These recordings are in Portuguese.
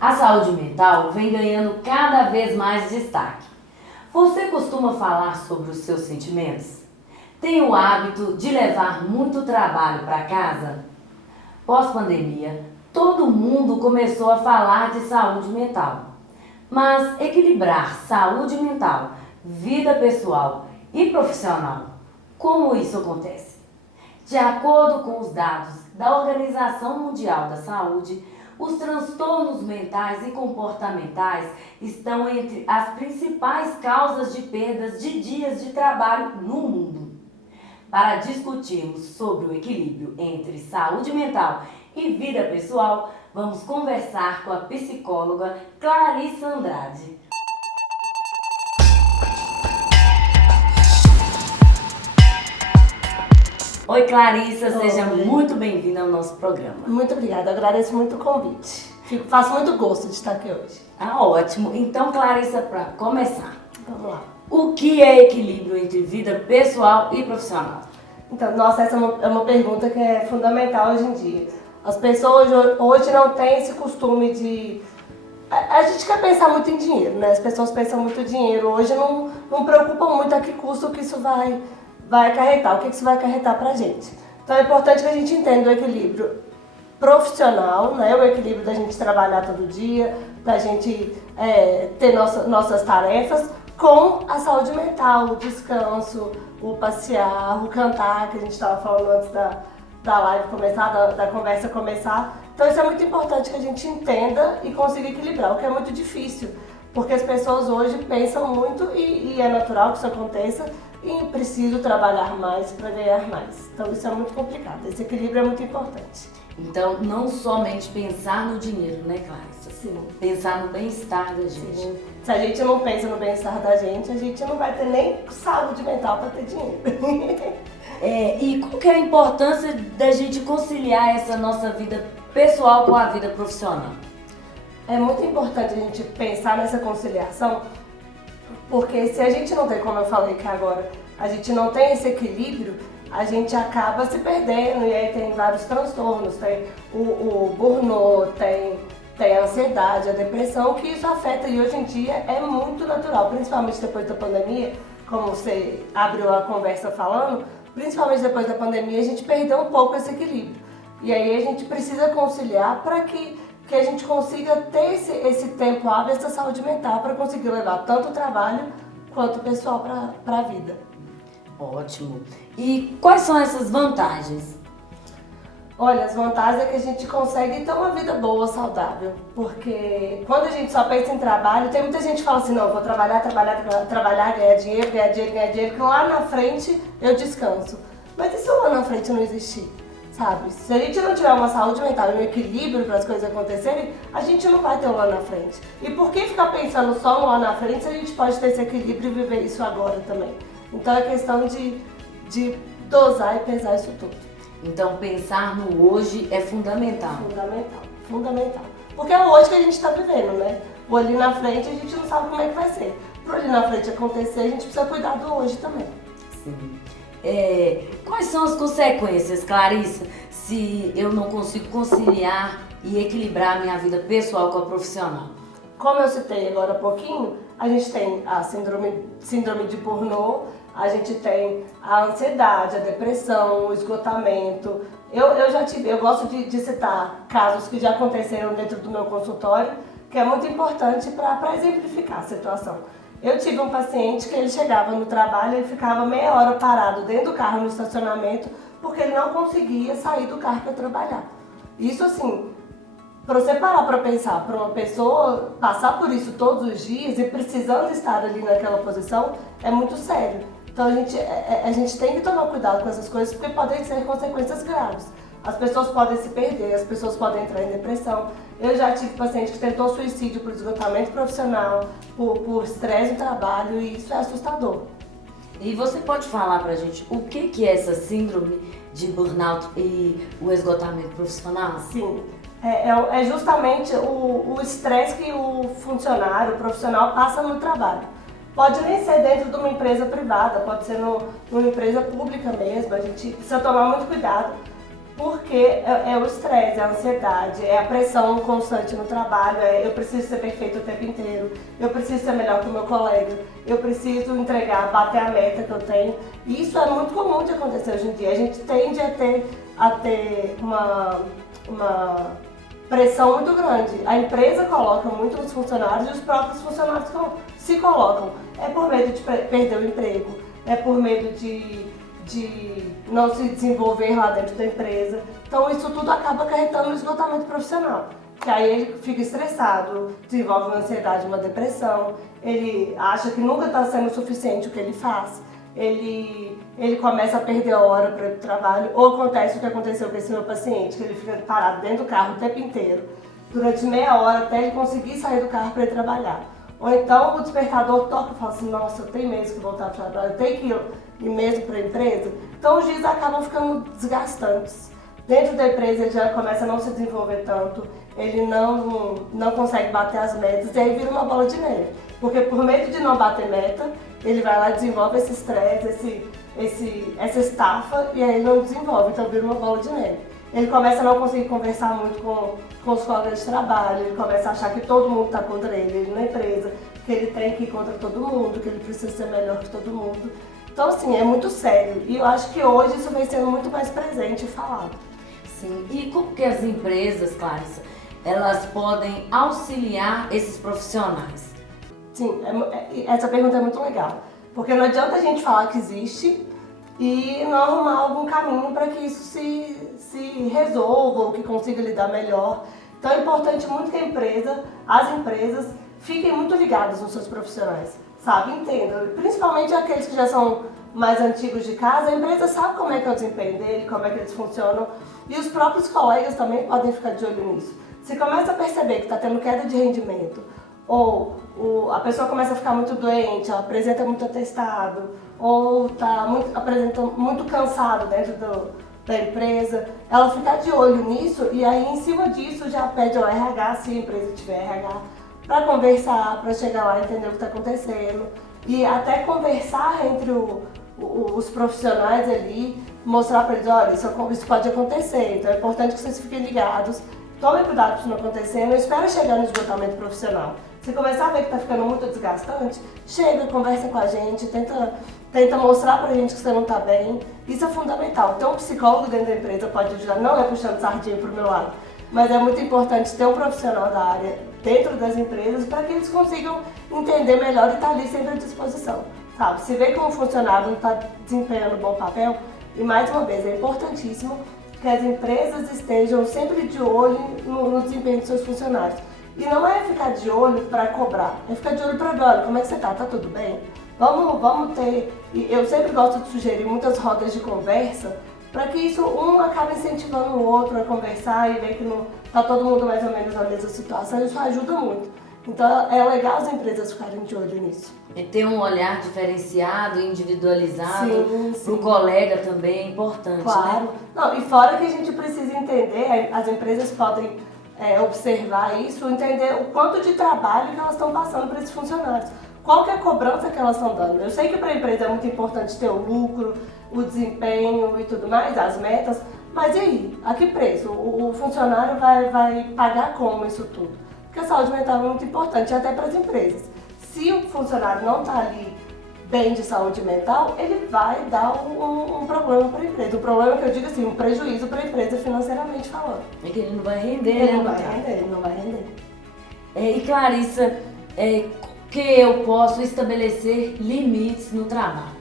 A saúde mental vem ganhando cada vez mais destaque. Você costuma falar sobre os seus sentimentos? Tem o hábito de levar muito trabalho para casa? Pós-pandemia, todo mundo começou a falar de saúde mental. Mas equilibrar saúde mental, vida pessoal e profissional, como isso acontece? De acordo com os dados da Organização Mundial da Saúde, os transtornos mentais e comportamentais estão entre as principais causas de perdas de dias de trabalho no mundo. Para discutirmos sobre o equilíbrio entre saúde mental e vida pessoal, vamos conversar com a psicóloga Clarissa Andrade. Oi, Clarissa, seja muito bem-vinda ao nosso programa. Muito obrigada, agradeço muito o convite. Faço muito gosto de estar aqui hoje. Ah, ótimo. Então, Clarissa, para começar, Vamos lá. o que é equilíbrio entre vida pessoal e profissional? Então, nossa, essa é uma pergunta que é fundamental hoje em dia. As pessoas hoje não têm esse costume de... A gente quer pensar muito em dinheiro, né? As pessoas pensam muito em dinheiro. Hoje não preocupam muito a que custo que isso vai acarretar, o que isso vai acarretar pra gente. Então é importante que a gente entenda o equilíbrio profissional, né? O equilíbrio da gente trabalhar todo dia, da gente ter nossas tarefas, com a saúde mental, o descanso, o passear, o cantar, que a gente estava falando antes da live começar, da conversa começar. Então isso é muito importante que a gente entenda e consiga equilibrar, o que é muito difícil, porque as pessoas hoje pensam muito, e é natural que isso aconteça, e preciso trabalhar mais para ganhar mais. Então isso é muito complicado, esse equilíbrio é muito importante. Então, não somente pensar no dinheiro, né, Clarissa? Sim. Pensar no bem-estar da gente. Sim. Se a gente não pensa no bem-estar da gente, a gente não vai ter nem saúde mental para ter dinheiro. E qual que é a importância da gente conciliar essa nossa vida pessoal com a vida profissional? É muito importante a gente pensar nessa conciliação, porque se a gente não tem, como eu falei aqui agora, a gente não tem esse equilíbrio, a gente acaba se perdendo, e aí tem vários transtornos, tem o burnout, tem a ansiedade, a depressão, que isso afeta, e hoje em dia é muito natural, principalmente depois da pandemia, como você abriu a conversa falando, principalmente depois da pandemia a gente perdeu um pouco esse equilíbrio. E aí a gente precisa conciliar para que a gente consiga ter esse tempo hábil, essa saúde mental, para conseguir levar tanto o trabalho quanto o pessoal para a vida. Ótimo. E quais são essas vantagens? Olha, as vantagens é que a gente consegue ter uma vida boa, saudável, porque quando a gente só pensa em trabalho, tem muita gente que fala assim, não, eu vou trabalhar, ganhar dinheiro, que lá na frente eu descanso. Mas e se lá na frente não existir? Sabe? Se a gente não tiver uma saúde mental e um equilíbrio para as coisas acontecerem, a gente não vai ter um lá na frente. E por que ficar pensando só no lá na frente se a gente pode ter esse equilíbrio e viver isso agora também? Então é questão de dosar e pesar isso tudo. Então, pensar no hoje é fundamental. Fundamental. Porque é o hoje que a gente está vivendo, né? O ali na frente a gente não sabe como é que vai ser. Para o ali na frente acontecer, a gente precisa cuidar do hoje também. Sim. Quais são as consequências, Clarissa, se eu não consigo conciliar e equilibrar a minha vida pessoal com a profissional? Como eu citei agora há pouquinho, a gente tem a síndrome de burnout, a gente tem a ansiedade, a depressão, o esgotamento. Eu gosto de citar casos que já aconteceram dentro do meu consultório, que é muito importante para exemplificar a situação. Eu tive um paciente que ele chegava no trabalho e ficava meia hora parado dentro do carro no estacionamento porque ele não conseguia sair do carro para trabalhar. Isso assim, para você parar para pensar, para uma pessoa passar por isso todos os dias e precisando estar ali naquela posição, é muito sério. Então a gente tem que tomar cuidado com essas coisas porque podem ser consequências graves. As pessoas podem se perder, as pessoas podem entrar em depressão. Eu já tive paciente que tentou suicídio por esgotamento profissional, por estresse no trabalho, e isso é assustador. E você pode falar pra gente o que é essa síndrome de burnout e o esgotamento profissional? Sim, é justamente o estresse que o funcionário, o profissional passa no trabalho. Pode nem ser dentro de uma empresa privada, pode ser numa empresa pública mesmo, a gente precisa tomar muito cuidado. Porque é o estresse, é a ansiedade, é a pressão constante no trabalho, eu preciso ser perfeito o tempo inteiro, eu preciso ser melhor que o meu colega, eu preciso entregar, bater a meta que eu tenho. E isso é muito comum de acontecer hoje em dia. A gente tende a ter uma pressão muito grande. A empresa coloca muito nos funcionários e os próprios funcionários se colocam. É por medo de perder o emprego, é por medo de não se desenvolver lá dentro da empresa. Então isso tudo acaba acarretando no esgotamento profissional. Que aí ele fica estressado, desenvolve uma ansiedade, uma depressão, ele acha que nunca está sendo suficiente o que ele faz, ele começa a perder a hora para ir para o trabalho, ou acontece o que aconteceu com esse meu paciente, que ele fica parado dentro do carro o tempo inteiro, durante meia hora até ele conseguir sair do carro para ir trabalhar. Ou então o despertador toca e fala assim, nossa, eu tenho mesmo que voltar para o trabalho, eu tenho que ir mesmo para a empresa. Então os dias acabam ficando desgastantes. Dentro da empresa ele já começa a não se desenvolver tanto, ele não consegue bater as metas, e aí vira uma bola de neve. Porque por medo de não bater meta, ele vai lá e desenvolve esse estresse, essa estafa, e aí ele não desenvolve, então vira uma bola de neve. Ele começa a não conseguir conversar muito com os colegas de trabalho, ele começa a achar que todo mundo está contra ele na empresa, que ele tem que ir contra todo mundo, que ele precisa ser melhor que todo mundo. Então, assim, é muito sério. E eu acho que hoje isso vem sendo muito mais presente e falado. Sim, e como que as empresas, Clarissa, elas podem auxiliar esses profissionais? Sim, essa pergunta é muito legal. Porque não adianta a gente falar que existe e não arrumar algum caminho para que isso se resolva ou que consiga lidar melhor. Então é importante muito que as empresas, fiquem muito ligadas nos seus profissionais, sabe? Entendam, principalmente aqueles que já são mais antigos de casa, a empresa sabe como é que é o desempenho dele, como é que eles funcionam, e os próprios colegas também podem ficar de olho nisso. Se começa a perceber que está tendo queda de rendimento, ou a pessoa começa a ficar muito doente, ela apresenta muito atestado, ou apresenta muito cansado dentro da empresa, ela ficar de olho nisso e aí em cima disso já pede ao RH, se a empresa tiver RH, para conversar, para chegar lá e entender o que está acontecendo e até conversar entre os profissionais ali, mostrar para eles, olha, isso pode acontecer, então é importante que vocês fiquem ligados, tomem cuidado para isso não acontecer, não espera chegar no esgotamento profissional. Se começar a ver que está ficando muito desgastante, chega, conversa com a gente, tenta mostrar pra gente que você não está bem. Isso é fundamental. Ter um psicólogo dentro da empresa pode ajudar, não é puxando sardinha pro meu lado, mas é muito importante ter um profissional da área dentro das empresas para que eles consigam entender melhor e estar ali sempre à disposição. Sabe? Se vê que um funcionário não está desempenhando um bom papel, e mais uma vez, é importantíssimo que as empresas estejam sempre de olho no desempenho dos seus funcionários. E não é ficar de olho para cobrar, é ficar de olho para ver, olha, como é que você tá tudo bem? Vamos ter, e eu sempre gosto de sugerir muitas rodas de conversa, para que isso um acabe incentivando o outro a conversar e ver que não tá todo mundo mais ou menos na mesma situação, isso ajuda muito. Então é legal as empresas ficarem de olho nisso. E ter um olhar diferenciado, individualizado, Sim, sim. pro colega também é importante, claro. né? Não, e fora que a gente precisa entender, as empresas podem observar isso, entender o quanto de trabalho que elas estão passando para esses funcionários. Qual que é a cobrança que elas estão dando? Eu sei que para a empresa é muito importante ter o lucro, o desempenho e tudo mais, as metas, mas e aí? A que preço? O funcionário vai pagar como isso tudo? Porque a saúde mental é muito importante até para as empresas. Se o funcionário não está ali bem de saúde mental, ele vai dar um problema para a empresa. O problema que eu digo assim, um prejuízo para a empresa financeiramente falando. É que ele não vai render, Ele né? não vai render. E Clarissa, que eu posso estabelecer limites no trabalho?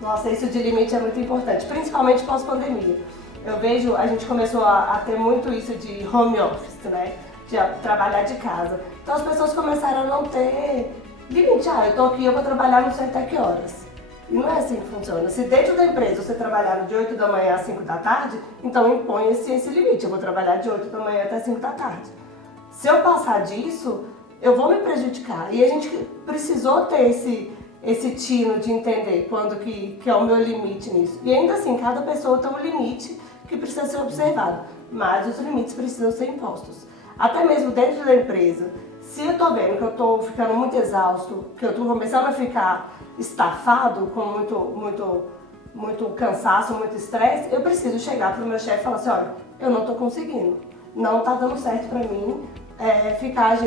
Nossa, isso de limite é muito importante, principalmente pós-pandemia. Eu vejo, a gente começou a ter muito isso de home office, né? De trabalhar de casa. Então as pessoas começaram a não ter limite. Eu tô aqui, eu vou trabalhar não sei até que horas. E não é assim que funciona. Se dentro da empresa você trabalhar de 8 da manhã às 5 da tarde, então impõe esse limite. Eu vou trabalhar de 8 da manhã até 5 da tarde. Se eu passar disso, eu vou me prejudicar. E a gente precisou ter esse tino de entender quando que é o meu limite nisso. E ainda assim, cada pessoa tem um limite que precisa ser observado. Mas os limites precisam ser impostos. Até mesmo dentro da empresa. Se eu tô vendo que eu tô ficando muito exausto, que eu tô começando a ficar estafado, com muito cansaço, muito estresse, eu preciso chegar pro meu chefe e falar assim, olha, eu não tô conseguindo, não tá dando certo pra mim, ficar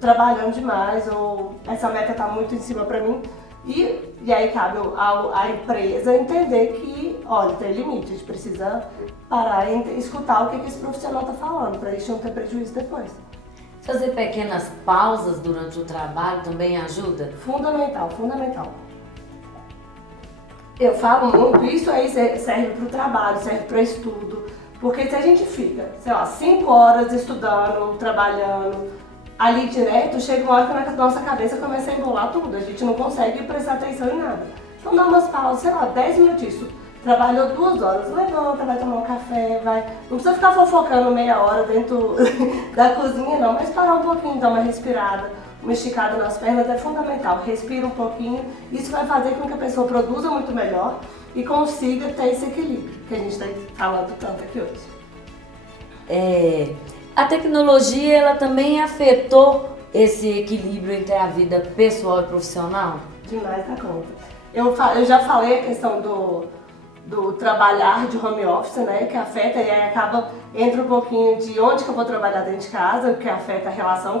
trabalhando demais, ou essa meta tá muito em cima pra mim. E aí cabe à empresa entender que, olha, tem limite, a gente precisa parar e escutar o que esse profissional está falando, para a gente não ter prejuízo depois. Fazer pequenas pausas durante o trabalho também ajuda? Fundamental, fundamental. Eu falo muito, isso aí serve para o trabalho, serve para estudo, porque se a gente fica, sei lá, 5 horas estudando, trabalhando, ali direto, chega uma hora que na nossa cabeça começa a embolar tudo, a gente não consegue prestar atenção em nada. Então dá umas pausas, sei lá, 10 minutinhos. Trabalhou 2 horas, levanta, vai tomar um café, vai. Não precisa ficar fofocando meia hora dentro da cozinha não, mas parar um pouquinho, dar uma respirada, uma esticada nas pernas é fundamental. Respira um pouquinho, isso vai fazer com que a pessoa produza muito melhor e consiga ter esse equilíbrio que a gente está falando tanto aqui hoje. A tecnologia, ela também afetou esse equilíbrio entre a vida pessoal e profissional? Demais da conta. Eu já falei a questão do trabalhar de home office, né, que afeta e aí entra um pouquinho de onde que eu vou trabalhar dentro de casa, que afeta a relação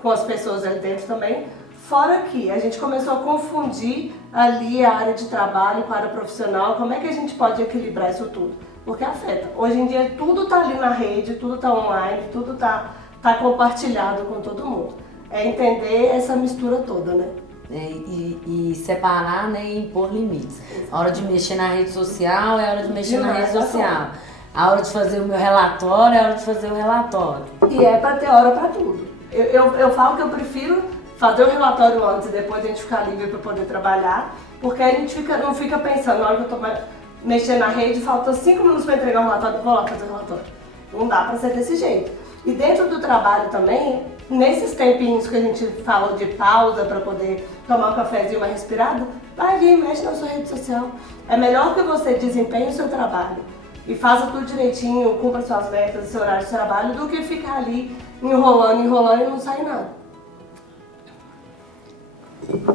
com as pessoas ali dentro também. Fora que a gente começou a confundir ali a área de trabalho com a área profissional, como é que a gente pode equilibrar isso tudo? Porque afeta. Hoje em dia tudo está ali na rede, tudo está online, tudo tá compartilhado com todo mundo. É entender essa mistura toda, né? E separar, né, e impor limites. A hora de mexer na rede social é a hora de mexer na rede social. A hora de fazer o meu relatório é a hora de fazer o relatório. E é para ter hora para tudo. Eu falo que eu prefiro fazer o relatório antes e depois a gente ficar livre para poder trabalhar, porque a gente não fica pensando, na hora que eu tô mexendo na rede, falta 5 minutos para entregar o relatório, vou lá fazer o relatório. Não dá para ser desse jeito. E dentro do trabalho também, nesses tempinhos que a gente falou de pausa para poder tomar um cafezinho, uma respirada, vai ali, mexe na sua rede social. É melhor que você desempenhe o seu trabalho e faça tudo direitinho, cumpra suas metas, seu horário de trabalho, do que ficar ali enrolando e não sai nada.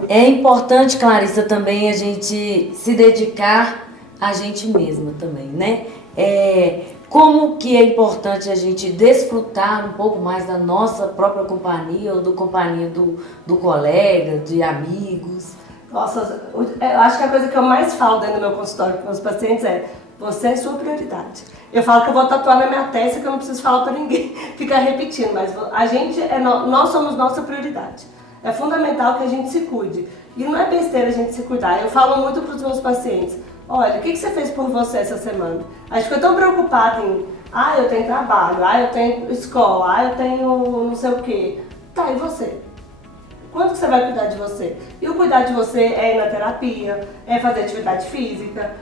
É importante, Clarissa, também a gente se dedicar a gente mesma também, né? Como que é importante a gente desfrutar um pouco mais da nossa própria companhia ou da companhia do colega, de amigos? Nossa, eu acho que a coisa que eu mais falo dentro do meu consultório com meus pacientes é: você é sua prioridade. Eu falo que eu vou tatuar na minha testa que eu não preciso falar pra ninguém, ficar repetindo, mas a gente nós somos nossa prioridade. É fundamental que a gente se cuide. E não é besteira a gente se cuidar. Eu falo muito pros meus pacientes: olha, o que você fez por você essa semana? A gente fica tão preocupado em, eu tenho trabalho, eu tenho escola, eu tenho não sei o quê. Tá, e você? Quanto que você vai cuidar de você? E o cuidar de você é ir na terapia, é fazer atividade física,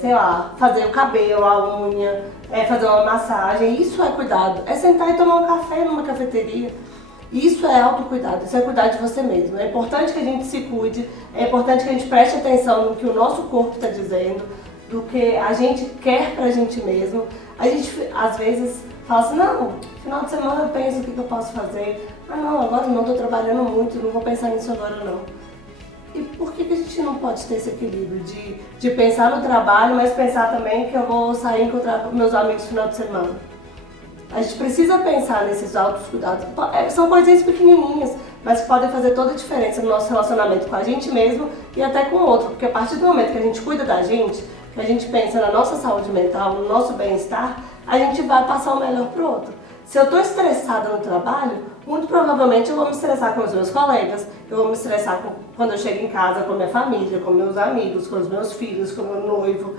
sei lá, fazer o cabelo, a unha, fazer uma massagem. Isso é cuidado. É sentar e tomar um café numa cafeteria. Isso é autocuidado, isso é cuidar de você mesmo. É importante que a gente se cuide, é importante que a gente preste atenção no que o nosso corpo está dizendo, do que a gente quer pra gente mesmo. A gente, às vezes, fala assim: não, final de semana eu penso o que eu posso fazer. Não, agora não, estou trabalhando muito, não vou pensar nisso agora não. E por que a gente não pode ter esse equilíbrio de pensar no trabalho, mas pensar também que eu vou sair e encontrar com meus amigos no final de semana? A gente precisa pensar nesses autocuidados. São coisinhas pequenininhas, mas que podem fazer toda a diferença no nosso relacionamento com a gente mesmo e até com o outro. Porque a partir do momento que a gente cuida da gente, que a gente pensa na nossa saúde mental, no nosso bem-estar, a gente vai passar o melhor pro outro. Se eu estou estressada no trabalho, muito provavelmente eu vou me estressar com os meus colegas, eu vou me estressar quando eu chego em casa com a minha família, com meus amigos, com os meus filhos, com o meu noivo.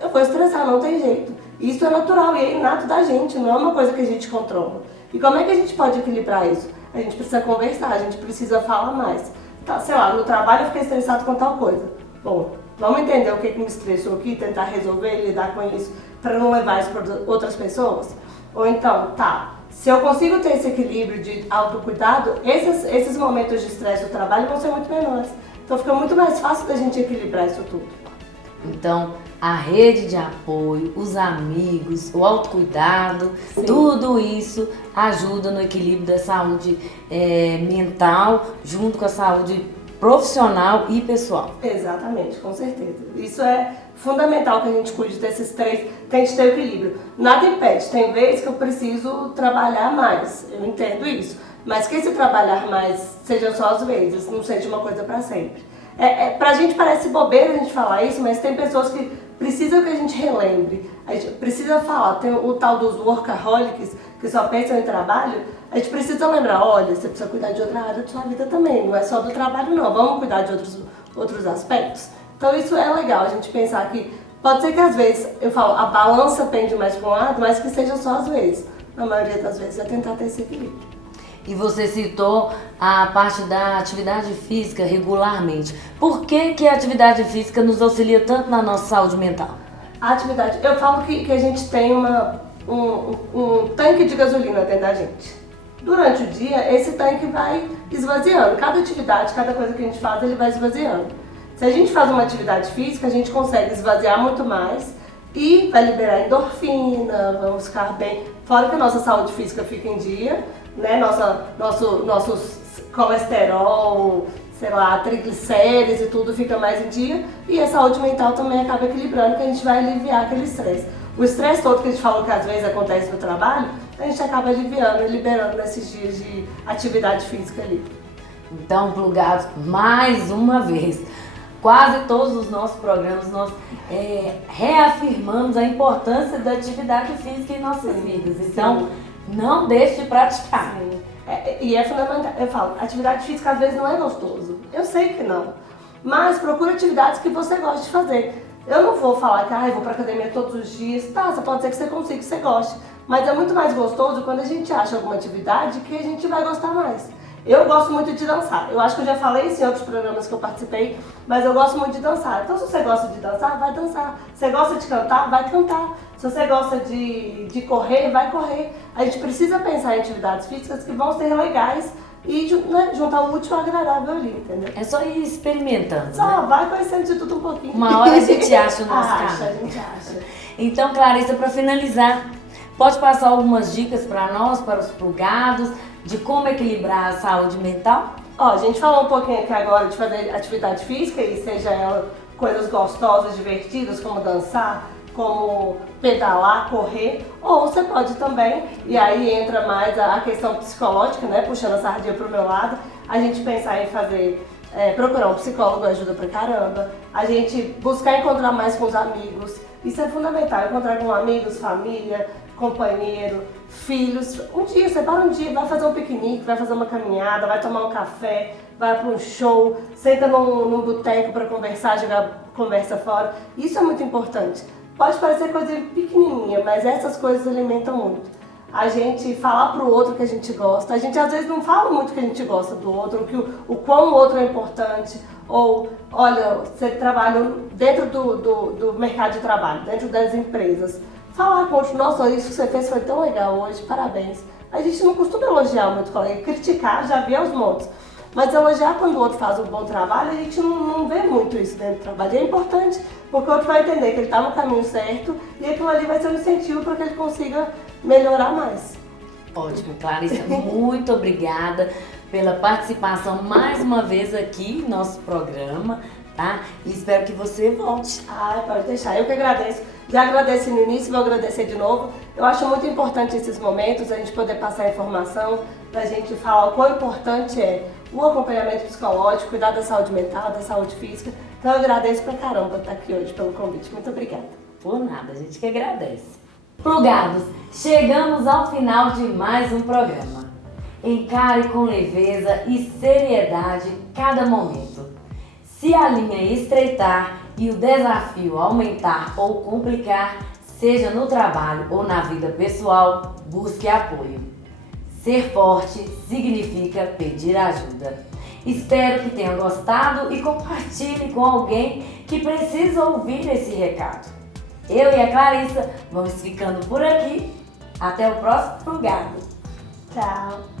Eu vou estressar, não tem jeito. Isso é natural e é inato da gente, não é uma coisa que a gente controla. E como é que a gente pode equilibrar isso? A gente precisa conversar, a gente precisa falar mais. Tá, sei lá, no trabalho eu fiquei estressado com tal coisa. Bom, vamos entender o que me estressou aqui, tentar resolver e lidar com isso para não levar isso para outras pessoas? Ou então, se eu consigo ter esse equilíbrio de autocuidado, esses momentos de estresse do trabalho vão ser muito menores. Então fica muito mais fácil da gente equilibrar isso tudo. Então, a rede de apoio, os amigos, o autocuidado, sim, tudo isso ajuda no equilíbrio da saúde mental junto com a saúde profissional e pessoal. Exatamente, com certeza. Isso é fundamental que a gente cuide desses três, tente ter equilíbrio. Nada impede, tem vezes que eu preciso trabalhar mais, eu entendo isso. Mas que esse trabalhar mais seja só às vezes, não seja uma coisa para sempre. Pra gente parece bobeira a gente falar isso, mas tem pessoas que precisam que a gente relembre. A gente precisa falar, tem o tal dos workaholics, que só pensam em trabalho. A gente precisa lembrar, olha, você precisa cuidar de outra área da sua vida também, não é só do trabalho não, vamos cuidar de outros aspectos. Então isso é legal, a gente pensar que pode ser que às vezes, eu falo, a balança pende mais para um lado, mas que seja só às vezes. Na maioria das vezes é tentar ter esse equilíbrio. E você citou a parte da atividade física regularmente. Por que a atividade física nos auxilia tanto na nossa saúde mental? A atividade, eu falo que a gente tem um tanque de gasolina dentro da gente. Durante o dia, esse tanque vai esvaziando. Cada atividade, cada coisa que a gente faz, ele vai esvaziando. Se a gente faz uma atividade física, a gente consegue esvaziar muito mais e vai liberar endorfina, vamos ficar bem. Fora que a nossa saúde física fica em dia, né? Nosso colesterol, sei lá, triglicérides e tudo fica mais em dia. E a saúde mental também acaba equilibrando, que a gente vai aliviar aquele estresse. O estresse todo que a gente falou que às vezes acontece no trabalho, a gente acaba aliviando e liberando nesses dias de atividade física ali. Então, plugados, mais uma vez, quase todos os nossos programas nós reafirmamos a importância da atividade física em nossas vidas. Então, não deixe de praticar. Sim. E é fundamental. Eu falo, atividade física às vezes não é gostoso. Eu sei que não. Mas procure atividades que você goste de fazer. Eu não vou falar que eu vou pra academia todos os dias. Tá, pode ser que você consiga, que você goste. Mas é muito mais gostoso quando a gente acha alguma atividade que a gente vai gostar mais. Eu gosto muito de dançar. Eu acho que eu já falei isso em outros programas que eu participei, mas eu gosto muito de dançar. Então, se você gosta de dançar, vai dançar. Se você gosta de cantar, vai cantar. Se você gosta de correr, vai correr. A gente precisa pensar em atividades físicas que vão ser legais e juntar o útil ao agradável ali, entendeu? É só ir experimentando. Só né? vai conhecendo de tudo um pouquinho. Uma hora a gente acha o nosso A caminho. gente acha. Então, Clarissa, para finalizar, pode passar algumas dicas para nós, para os plugados, de como equilibrar a saúde mental? Ó, a gente falou um pouquinho aqui agora de fazer atividade física, e seja ela coisas gostosas, divertidas, como dançar, como pedalar, correr, ou você pode também, e aí entra mais a questão psicológica, né, puxando a sardinha pro meu lado, a gente pensar em fazer, procurar um psicólogo ajuda pra caramba, a gente buscar encontrar mais com os amigos, isso é fundamental, encontrar com amigos, família, companheiro, filhos. Um dia, separa um dia, vai fazer um piquenique, vai fazer uma caminhada, vai tomar um café, vai para um show, senta num boteco para conversar, jogar conversa fora. Isso é muito importante. Pode parecer coisa pequenininha, mas essas coisas alimentam muito. A gente falar pro outro que a gente gosta. A gente às vezes não fala muito que a gente gosta do outro, o quão o outro é importante. Ou, olha, você trabalha dentro do mercado de trabalho, dentro das empresas. Falar com o outro, nossa, isso que você fez foi tão legal hoje, parabéns. A gente não costuma elogiar muito o colega, criticar já vi aos montes. Mas elogiar quando o outro faz um bom trabalho, a gente não vê muito isso dentro do trabalho. E é importante, porque o outro vai entender que ele está no caminho certo e aquilo ali vai ser um incentivo para que ele consiga melhorar mais. Ótimo, Clarissa, muito obrigada pela participação mais uma vez aqui no nosso programa, tá? E espero que você volte. Ai, pode deixar, eu que agradeço. Já agradeci no início, vou agradecer de novo. Eu acho muito importante esses momentos, a gente poder passar informação, da gente falar o quão importante é o acompanhamento psicológico, cuidar da saúde mental, da saúde física. Então eu agradeço pra caramba estar aqui hoje pelo convite. Muito obrigada. Por nada, a gente que agradece. Plugados, chegamos ao final de mais um programa. Encare com leveza e seriedade cada momento. Se a linha estreitar e o desafio aumentar ou complicar, seja no trabalho ou na vida pessoal, busque apoio. Ser forte significa pedir ajuda. Espero que tenham gostado e compartilhe com alguém que precisa ouvir esse recado. Eu e a Clarissa vamos ficando por aqui. Até o próximo Plugado. Tchau.